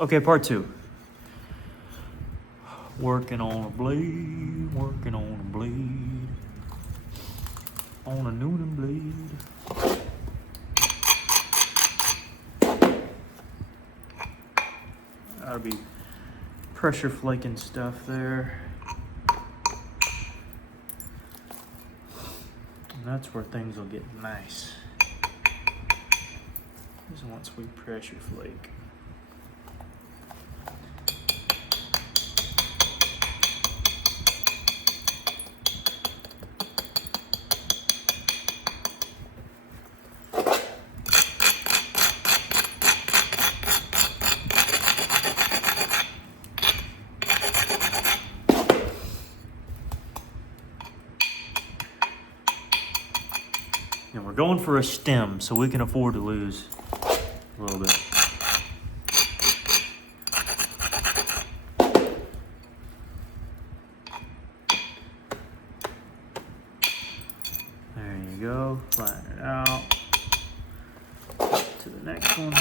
Okay, part two. Working on a blade, working on a blade, on a NEWNAN blade. That'll be pressure flaking stuff there. And that's where things will get nice. Is once we pressure flake. And we're going for a stem, so we can afford to lose a little bit. There you go, flatten it out. To the next one.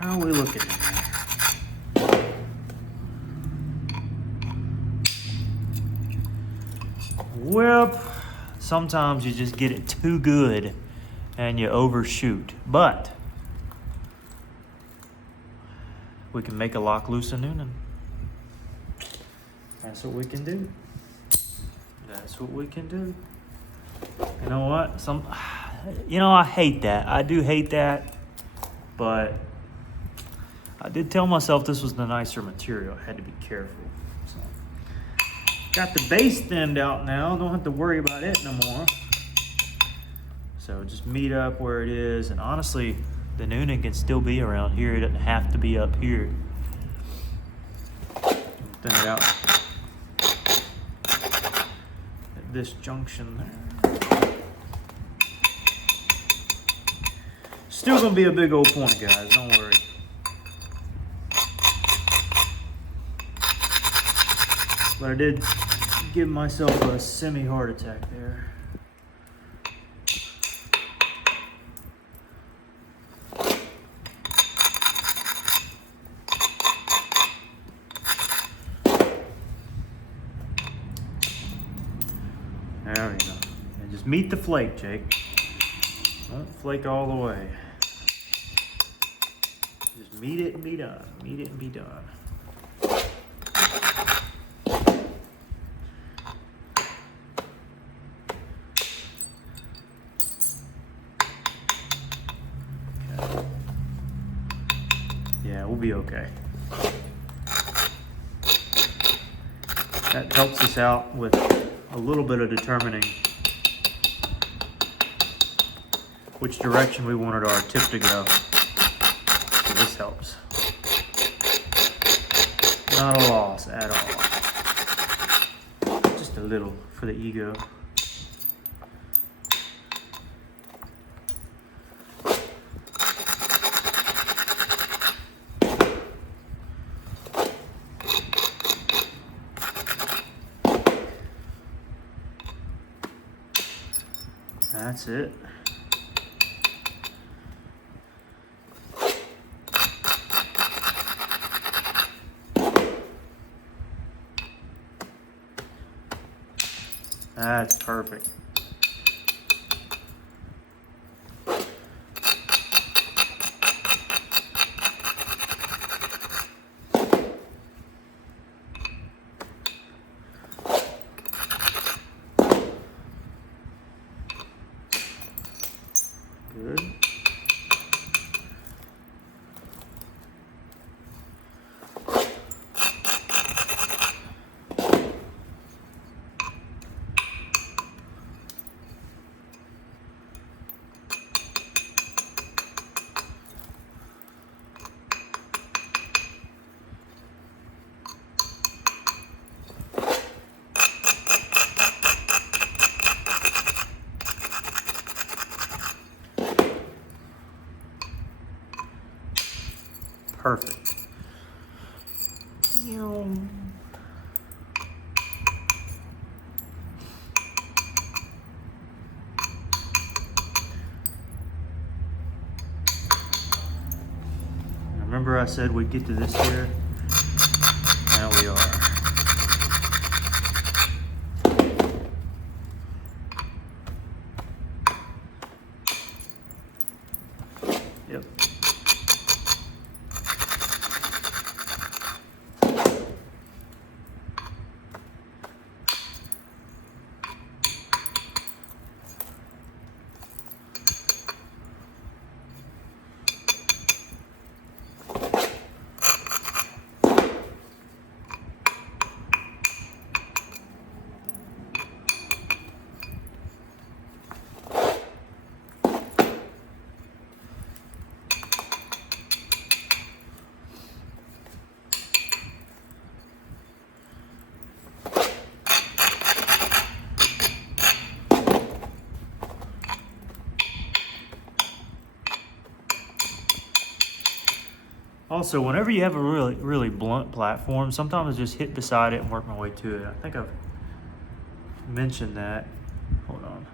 How are we looking at here? Well, sometimes you just get it too good and you overshoot. But we can make a lock loose in NEWNAN. That's what we can do. That's what we can do. You know what? I hate that. I do hate that. But I did tell myself this was the nicer material. I had to be careful. So, got the base thinned out now. Don't have to worry about it no more. So just meet up where it is. And honestly, the NEWNAN can still be around here. It doesn't have to be up here. Thin it out at this junction there. Still gonna be a big old point, guys. Don't worry. But I did give myself a semi-heart attack there. There we go. And just meet the flake, Jake. Don't flake all the way. Just meet it and be done. Meet it and be done. Yeah, we'll be okay. That helps us out with a little bit of determining which direction we wanted our tip to go. So this helps. Not a loss at all. Just a little for the ego. That's it. That's perfect. Good. Perfect. Remember I said we'd get to this here? Now we are. Yep. Also, whenever you have a really blunt platform, sometimes I just hit beside it and work my way to it. I think I've mentioned that. Hold on.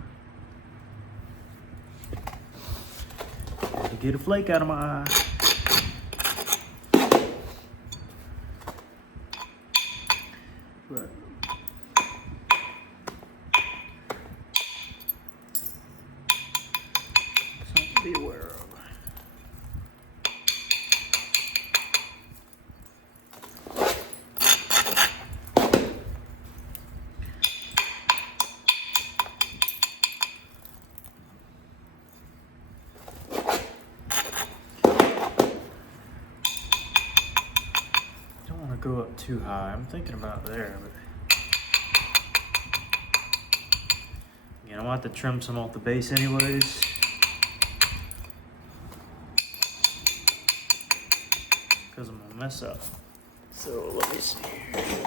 Had to get a flake out of my eye. But something to be aware of. Go up too high. I'm thinking about there, but again, I'm gonna have to trim some off the base anyways. Because I'm gonna mess up. So let me see here.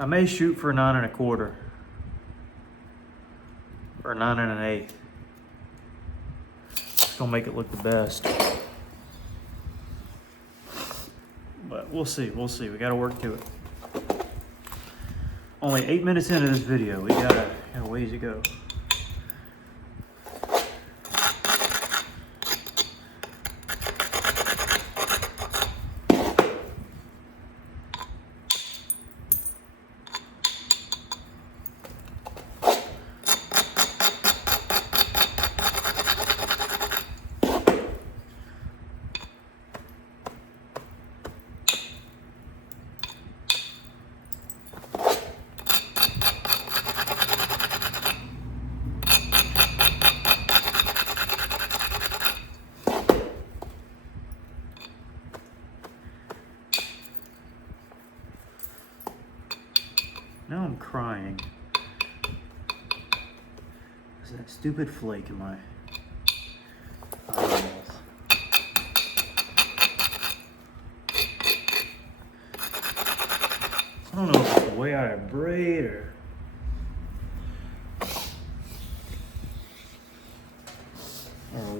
I may shoot for 9 1/4. Or 9 1/8. It's gonna make it look the best. But we'll see, we gotta work to it. Only 8 minutes into this video, we got a ways to go. Now I'm crying. There's that stupid flake in my eyeballs. I don't know if it's the way I braid or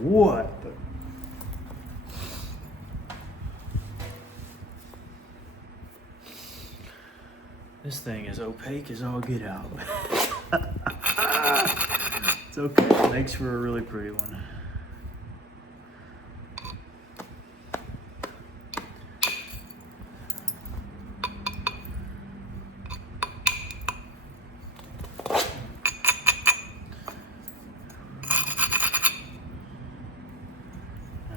what, but this thing is opaque as all get out. It's okay, it makes for a really pretty one.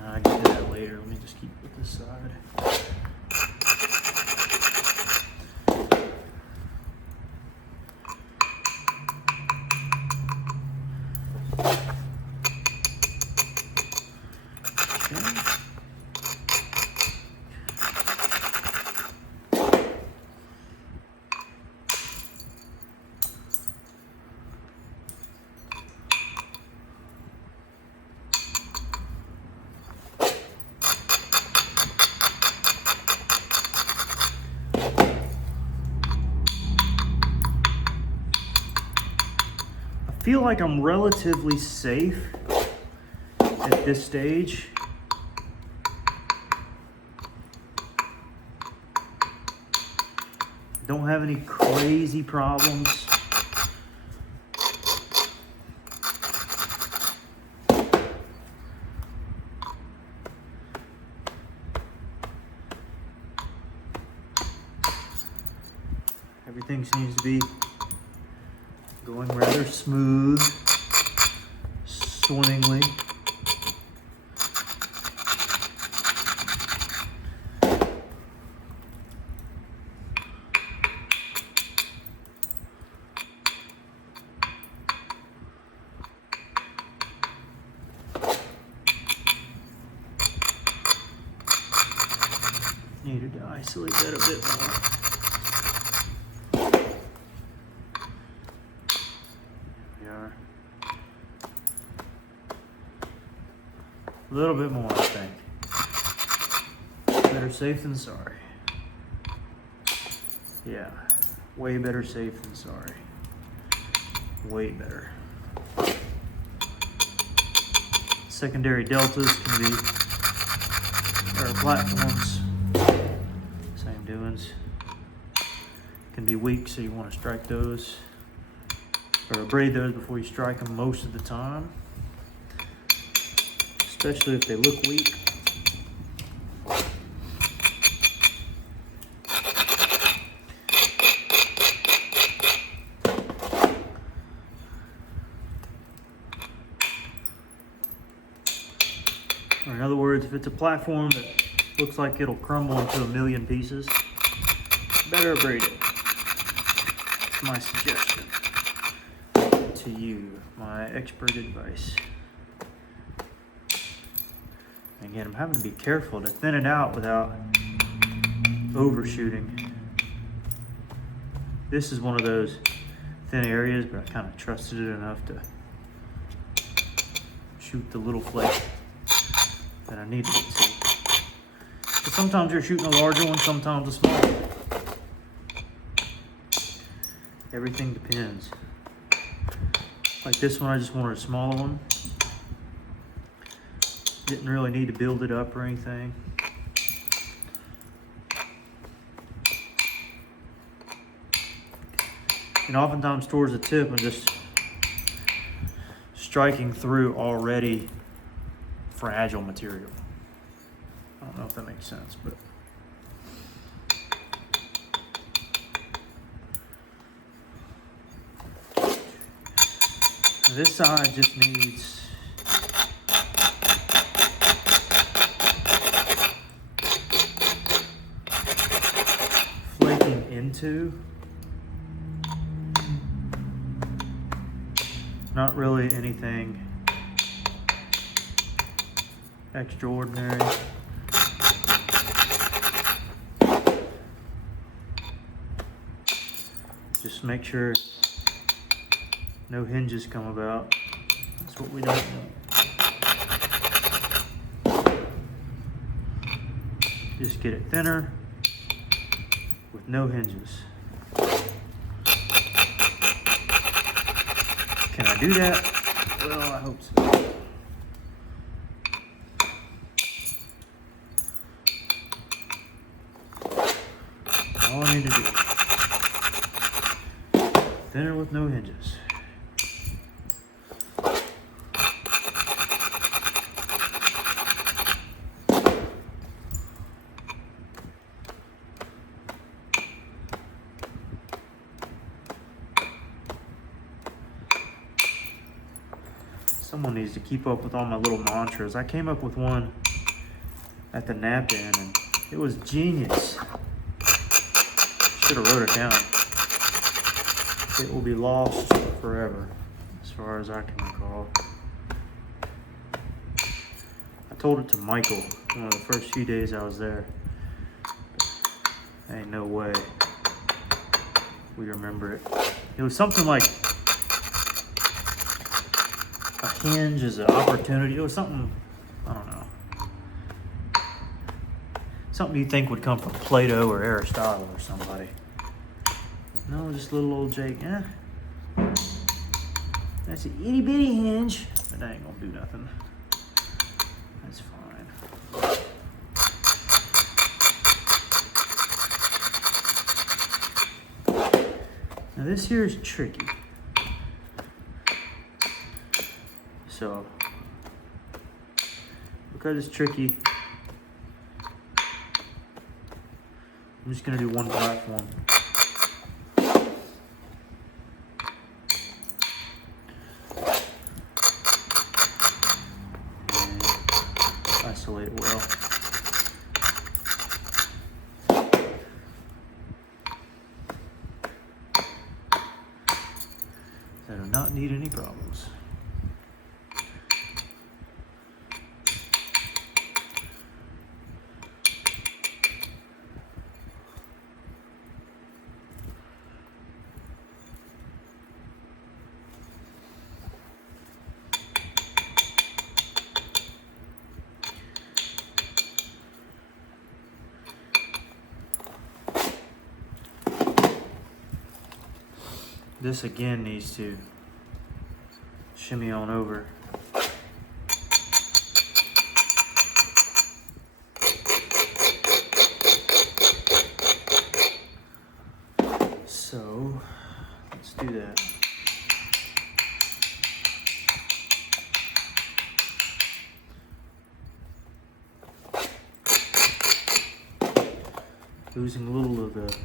I'll get to that later, let me just keep it with this side. feel like I'm relatively safe at this stage. Don't have any crazy problems. Everything seems to be going rather smooth, swimmingly. Needed to isolate that a bit more. A little bit more, I think. Better safe than sorry. Yeah, way better safe than sorry. Way better. Secondary deltas can be, or platforms, same doings. Can be weak, so you want to strike those, or abrade those before you strike them most of the time. Especially if they look weak. Or in other words, if it's a platform that looks like it'll crumble into a million pieces, better abrade it. That's my suggestion to you, my expert advice. Again, I'm having to be careful to thin it out without overshooting. This is one of those thin areas, but I kind of trusted it enough to shoot the little flake that I needed it to. But sometimes you're shooting a larger one, sometimes a smaller one. Everything depends. Like this one, I just wanted a smaller one. Didn't really need to build it up or anything. And oftentimes towards the tip, I'm just striking through already fragile material. I don't know if that makes sense, but this side just needs flaking into. Not really anything extraordinary. Just make sure no hinges come about. That's what we don't want. Just get it thinner with no hinges. Can I do that? Well, I hope so. All I need to do. Thinner with no hinges. Someone needs to keep up with all my little mantras. I came up with one at the nap-in and it was genius. Should have wrote it down. It will be lost forever, as far as I can recall. I told it to Michael one of the first few days I was there. Ain't no way we remember it. It was something like a hinge is an opportunity. It was something, I don't know. Something you think would come from Plato or Aristotle or somebody. No, just little old Jake. Yeah. That's an itty bitty hinge, but that ain't gonna do nothing. That's fine. Now this here is tricky. So, because it's tricky, I'm just gonna do one platform. And isolate it well. I do not need any problems. This again needs to shimmy on over. So let's do that. Losing a little of the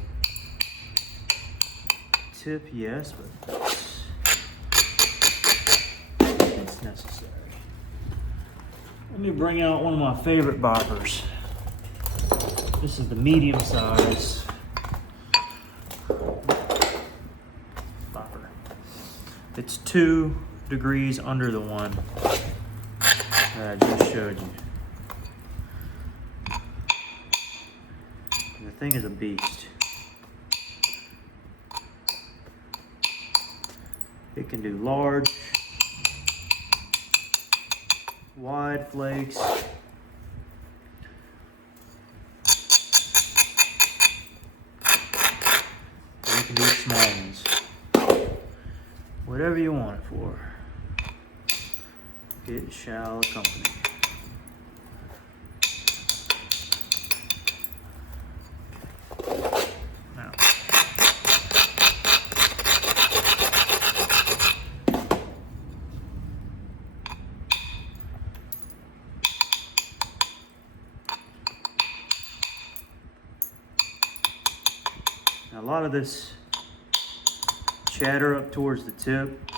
tip, yes, but it's necessary. Let me bring out one of my favorite boppers. This is the medium size bopper. It's 2 degrees under the one that I just showed you. The thing is a beast. It can do large, wide flakes. You can do small ones. Whatever you want it for, it shall accompany. A lot of this chatter up towards the tip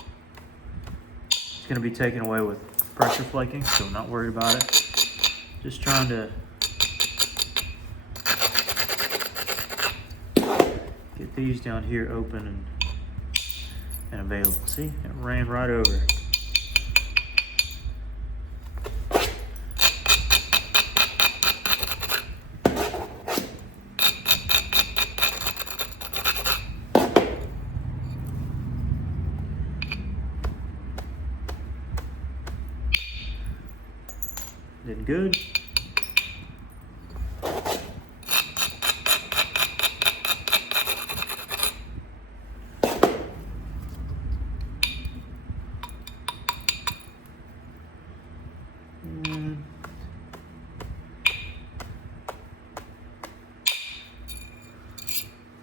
is going to be taken away with pressure flaking, so I'm not worried about it. Just trying to get these down here open and available. See, it ran right over. Did good. And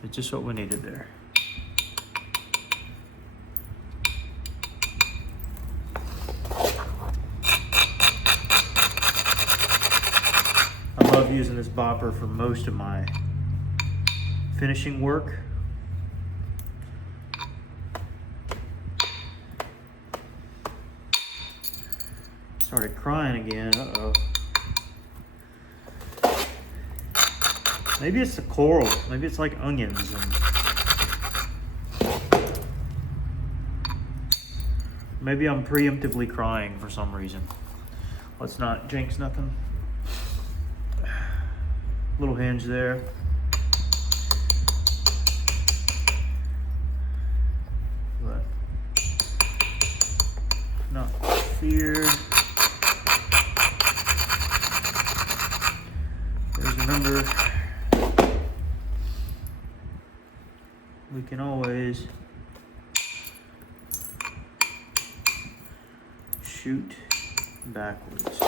it's just what we needed there. I love using this bopper for most of my finishing work. Started crying again, uh-oh. Maybe it's the coral, maybe it's like onions. Maybe I'm preemptively crying for some reason. Let's not jinx nothing. Little hinge there. But not fear. Remember, we can always shoot backwards.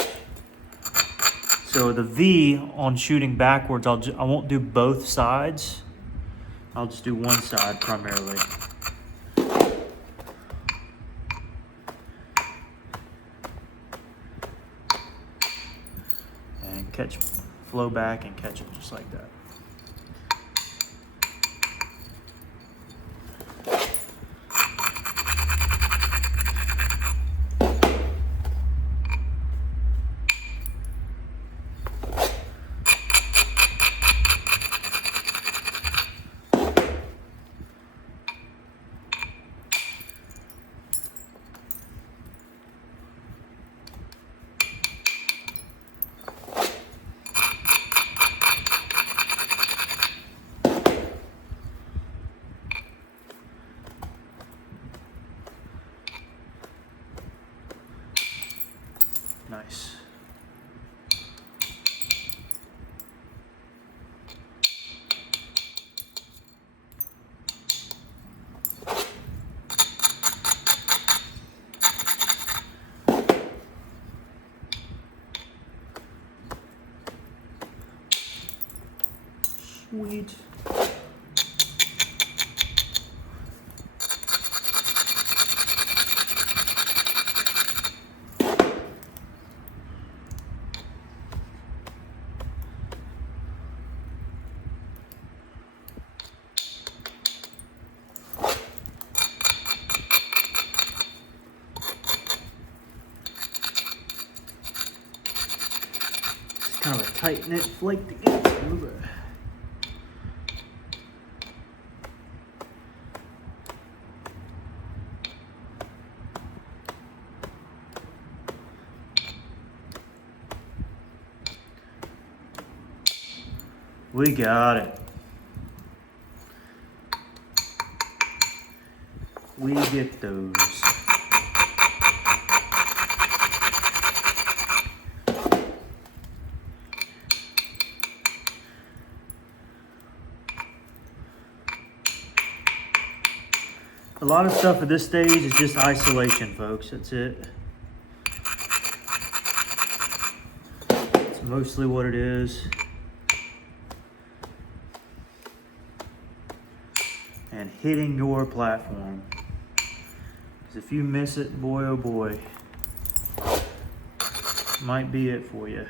So the V on shooting backwards, I won't do both sides. I'll just do one side primarily. And catch, flow back and catch it just like that. Nice. Sweet. Kind of a tight knit flake to get through, but we got it. We get those. A lot of stuff at this stage is just isolation, folks. That's it. It's mostly what it is. And hitting your platform. Because if you miss it, boy oh boy, might be it for you.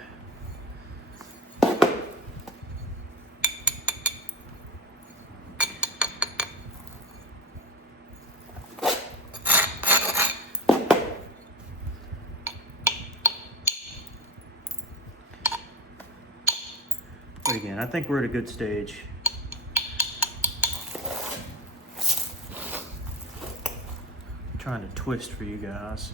But again, I think we're at a good stage. Trying to twist for you guys.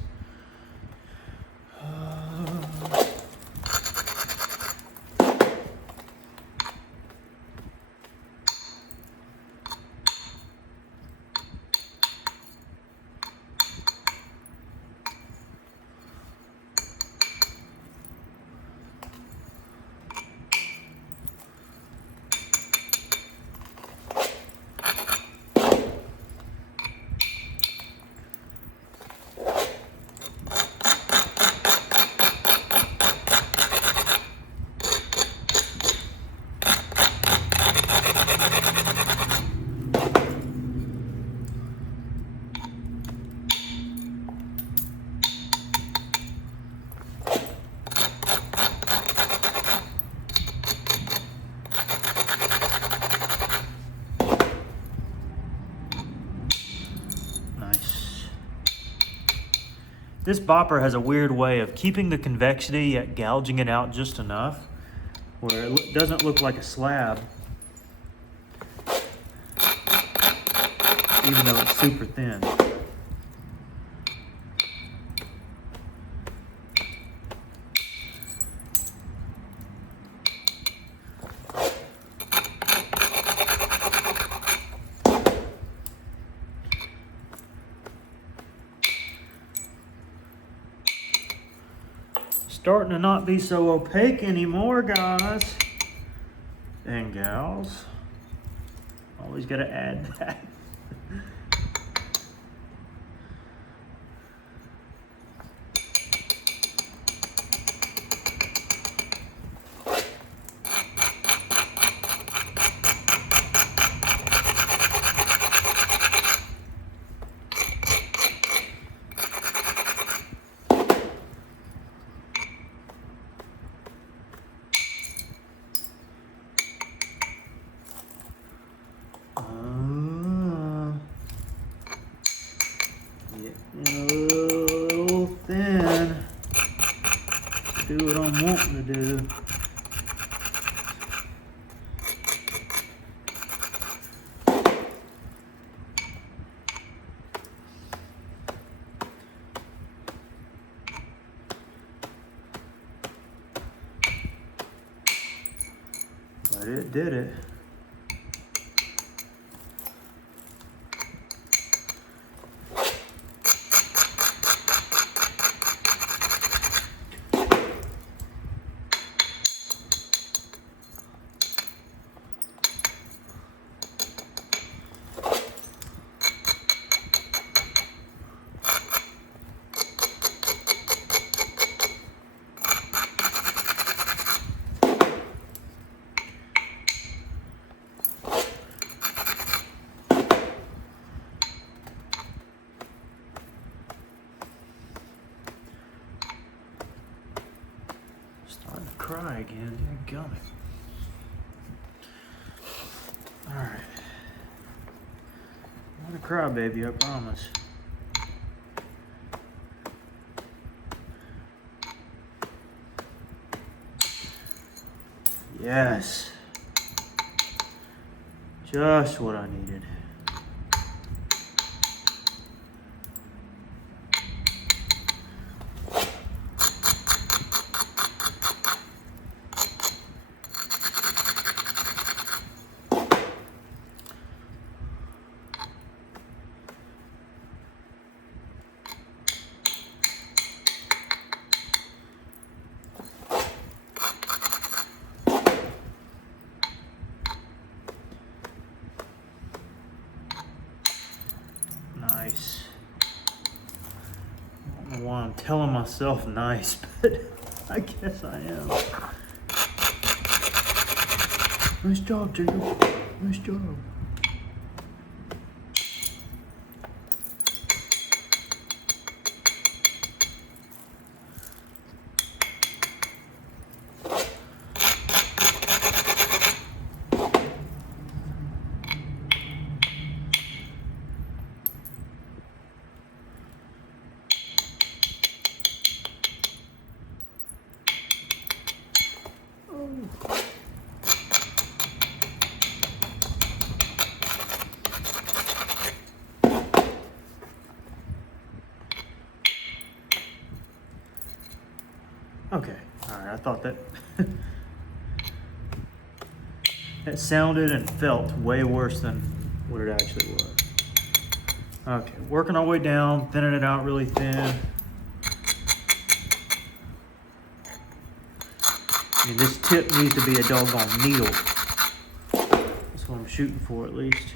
This bopper has a weird way of keeping the convexity yet gouging it out just enough where it doesn't look like a slab, even though it's super thin. Starting to not be so opaque anymore, guys and gals. Always got to add that. little thin to do what I'm wanting to do. But it did it. Starting to cry again. Dear God. All right. I'm not a crybaby, I promise. Yes. Just what I needed. Nice. I don't know why I'm telling myself nice, but I guess I am. Nice job, Jacob. Nice job. Okay, all right, I thought that that sounded and felt way worse than what it actually was. Okay, working our way down, thinning it out really thin. I mean, this tip needs to be a doggone needle. That's what I'm shooting for, at least.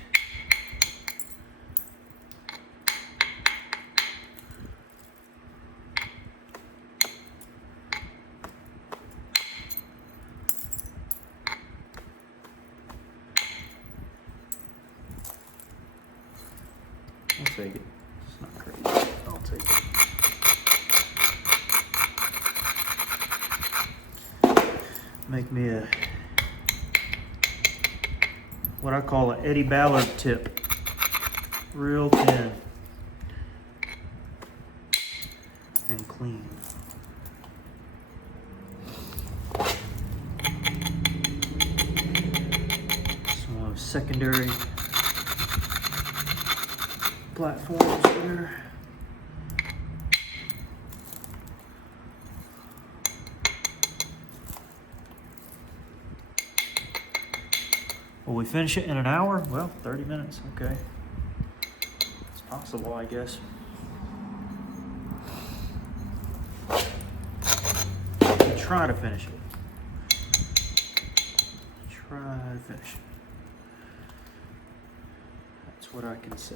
I'll take it. It's not crazy. I'll take it. Make me a, what I call an Eddie Ballard tip. Real thin. And clean. Some secondary platforms there. Will we finish it in an hour? Well, 30 minutes, okay. It's possible, I guess. We'll try to finish it. Try to finish it. That's what I can say.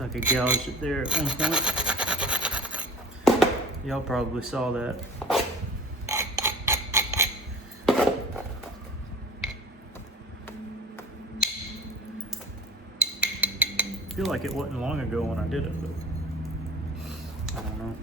Like I gouged it there at one point. Y'all probably saw that. I feel like it wasn't long ago when I did it, but I don't know.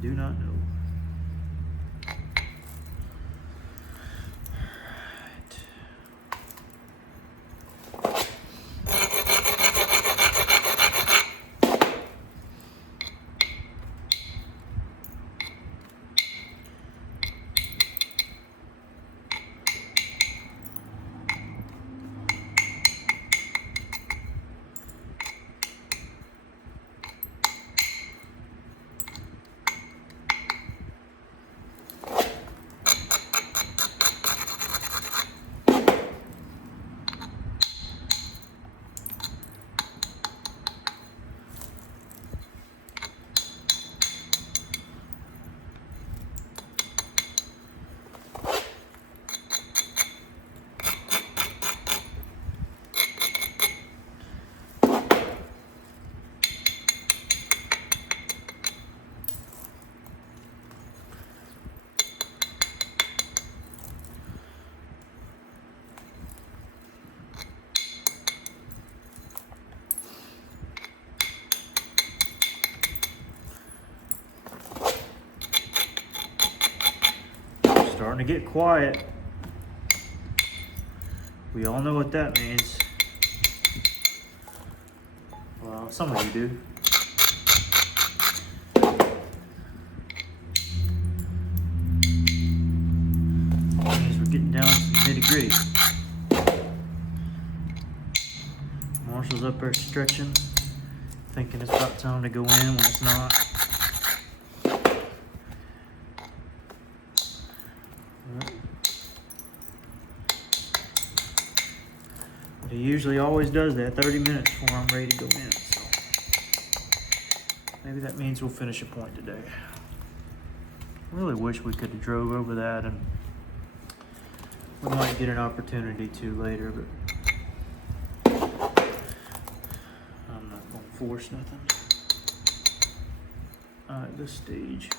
do not know. Starting to get quiet. We all know what that means. Well, some of you do. That means we're getting down to the nitty-gritty. Marshall's up there stretching, thinking it's about time to go in when it's not. He usually always does that 30 minutes before I'm ready to go in, so maybe that means we'll finish a point today. I really wish we could have drove over that, and we might get an opportunity to later, but I'm not going to force nothing at this stage.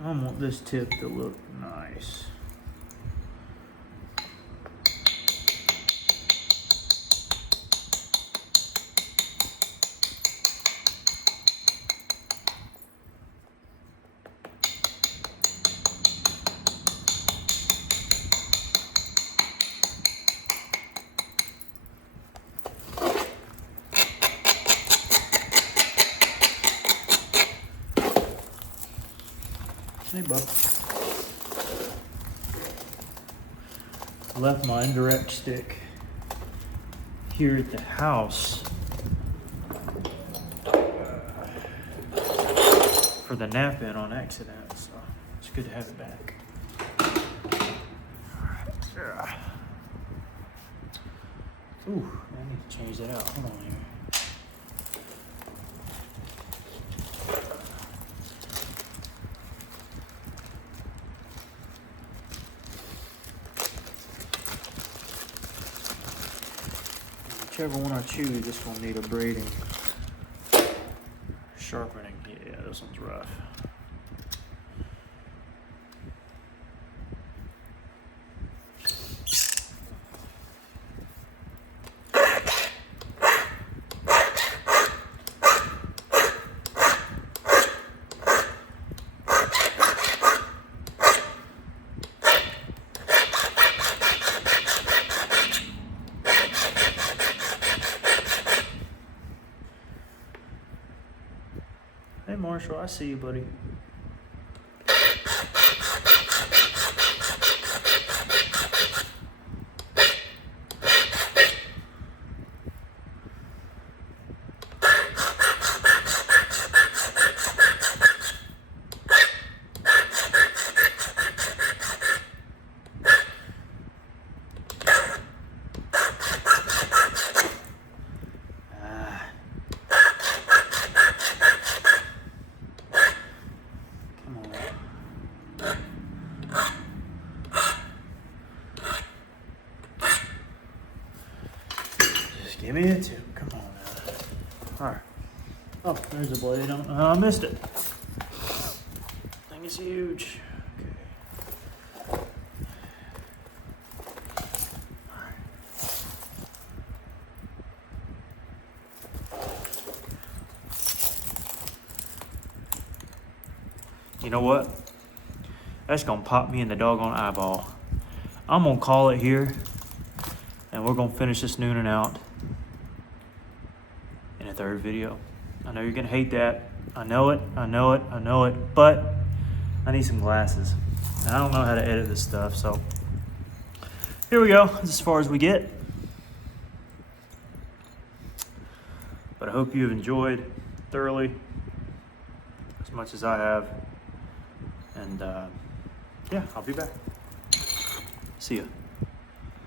I want this tip to look nice. Hey, bub. Left my indirect stick here at the house for the nap in on accident, so it's good to have it back. Ooh, I need to change that out. Hold on here. Whichever one I choose, this one need a braiding. Sharpening, yeah, this one's rough. Hey Marshall, I see you, buddy. Give me a tip. Come on now. Alright. Oh, there's the blade. Oh, I missed it. Thing is huge. Okay. you know what? That's gonna pop me in the doggone eyeball. I'm gonna call it here, and we're gonna finish this nooning out in a third video. I know you're gonna hate that. I know it, I know it, I know it, but I need some glasses. And I don't know how to edit this stuff, so here we go. This is as far as we get. But I hope you have enjoyed thoroughly as much as I have. And yeah, I'll be back. See ya.